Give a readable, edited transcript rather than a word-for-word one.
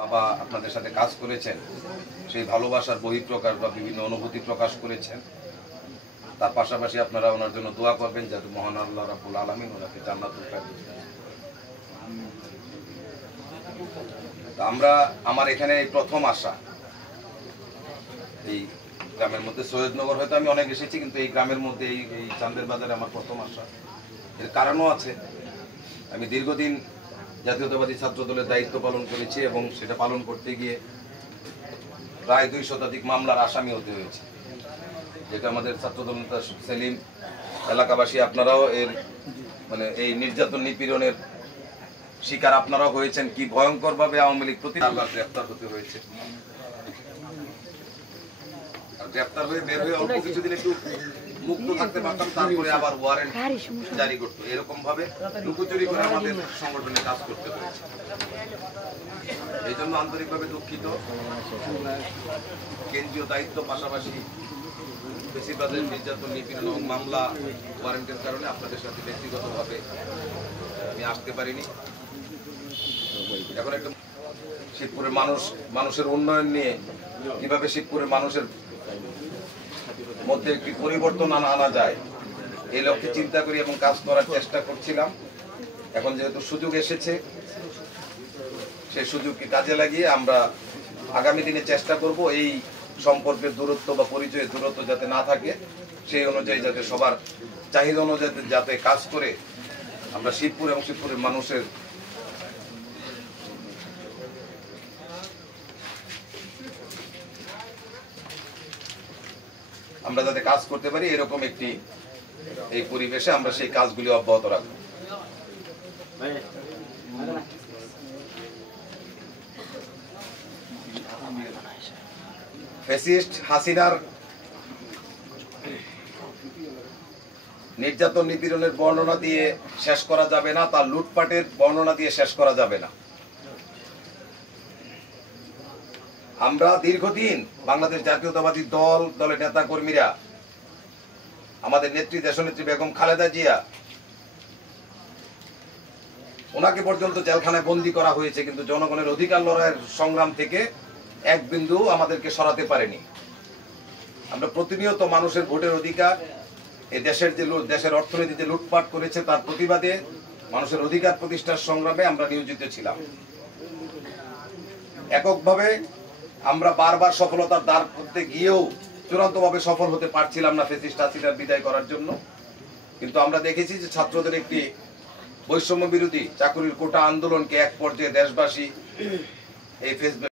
বাবা আপনাদের সাথে কাজ করেছেন, সেই ভালোবাসার বহিঃপ্রকাশ বা বিভিন্ন অনুভূতি প্রকাশ করেছেন। তার পাশাপাশি আপনারা ওনার জন্য দোয়া করবেন যাতে মহান আল্লাহ রাব্বুল আলামিন ওনাকে জান্নাতুল ফেরদৌস দেন। আমার এখানে এই প্রথম আসা, এই গ্রামের মধ্যে সৈয়দনগর হয়তো আমি অনেক এসেছি, কিন্তু এই গ্রামের মধ্যে এই চান্দের বাজারে আমার প্রথম আসা। এর কারণও আছে, আমি দীর্ঘদিন জাতীয়তাবাদী ছাত্র দলের দায়িত্ব পালন করেছি এবং সেটা পালন করতে গিয়ে প্রায় 2 শতাধিক মামলার আসামি হতে হয়েছে, যেটা আমাদের ছাত্রদল নেতা সেলিম, এলাকাবাসী আপনারাও এই নির্যাতন নিপীড়নের শিকার আপনারাও হয়েছেন। কি ভয়ঙ্কর ভাবে আওয়ামী লীগ প্রতি গ্রেফতার হতে হয়েছে। গ্রেফতার হয়ে বের হয়ে অল্প কিছুদিন একটু মুক্ত থাকতে পারতাম, তারপরে আবার ওয়ারেন্ট জারি করতো। এরকম ভাবে লুকোচুরি করে আমাদের সংগঠনে কাজ করতে হয়েছে। এই জন্য আন্তরিকভাবে দুঃখিত। কেন্দ্রীয় দায়িত্ব পাশাপাশি বেশিরভাগের নির্যাতন নিপীড়ন এবং মামলা ওয়ারেন্টের কারণে আপনাদের সাথে ব্যক্তিগতভাবে আমি আসতে পারিনি। এখন একটা শিবপুরের মানুষের উন্নয়ন নিয়ে কিভাবে শিবপুরের মানুষের মধ্যে একটি পরিবর্তন আনা যায় এই লক্ষ্যে চিন্তা করি এবং কাজ করার চেষ্টা করছিলাম। এখন যেহেতু সুযোগ এসেছে, সেই সুযোগকে কাজে লাগিয়ে আমরা আগামী দিনে চেষ্টা করব এই সম্পর্কের দূরত্ব বা পরিচয়ের দূরত্ব যাতে না থাকে, সেই অনুযায়ী যাতে সবার চাহিদা অনুযায়ী যাতে কাজ করে আমরা শিবপুর এবং শিবপুরের মানুষের আমরা যাতে কাজ করতে পারি, এরকম এই পরিবেশে আমরা সেই কাজগুলি অব্যাহত রাখবো। ফ্যাসিস্ট হাসিনার নির্যাতন নিপীড়নের বর্ণনা দিয়ে শেষ করা যাবে না, তার লুটপাটের বর্ণনা দিয়ে শেষ করা যাবে না। আমরা দীর্ঘদিন বাংলাদেশ জাতীয়তাবাদী দলের নেতা কর্মীরা, আমাদের নেত্রী দেশনেত্রী বেগম খালেদা জিয়া, ওনাকে পর্যন্ত জেলখানায় বন্দী করা হয়েছে, কিন্তু জনগণের অধিকার লড়াইয়ের সংগ্রাম থেকে এক বিন্দু আমাদেরকে সরাতে পারেনি। আমরা প্রতিনিয়ত মানুষের ভোটের অধিকার, এই দেশের অর্থনীতি যে লুটপাট করেছে তার প্রতিবাদে মানুষের অধিকার প্রতিষ্ঠার সংগ্রামে আমরা নিয়োজিত ছিলাম। এককভাবে আমরা বারবার সফলতার দ্বার করতে গিয়েও চূড়ান্তভাবে সফল হতে পারছিলাম না ফ্যাসিস্ট হাসিনার বিদায় করার জন্য। কিন্তু আমরা দেখেছি যে ছাত্রদের একটি বৈষম্য বিরোধী চাকুরির কোটা আন্দোলনকে এক পর্যায়ে দেশবাসী এই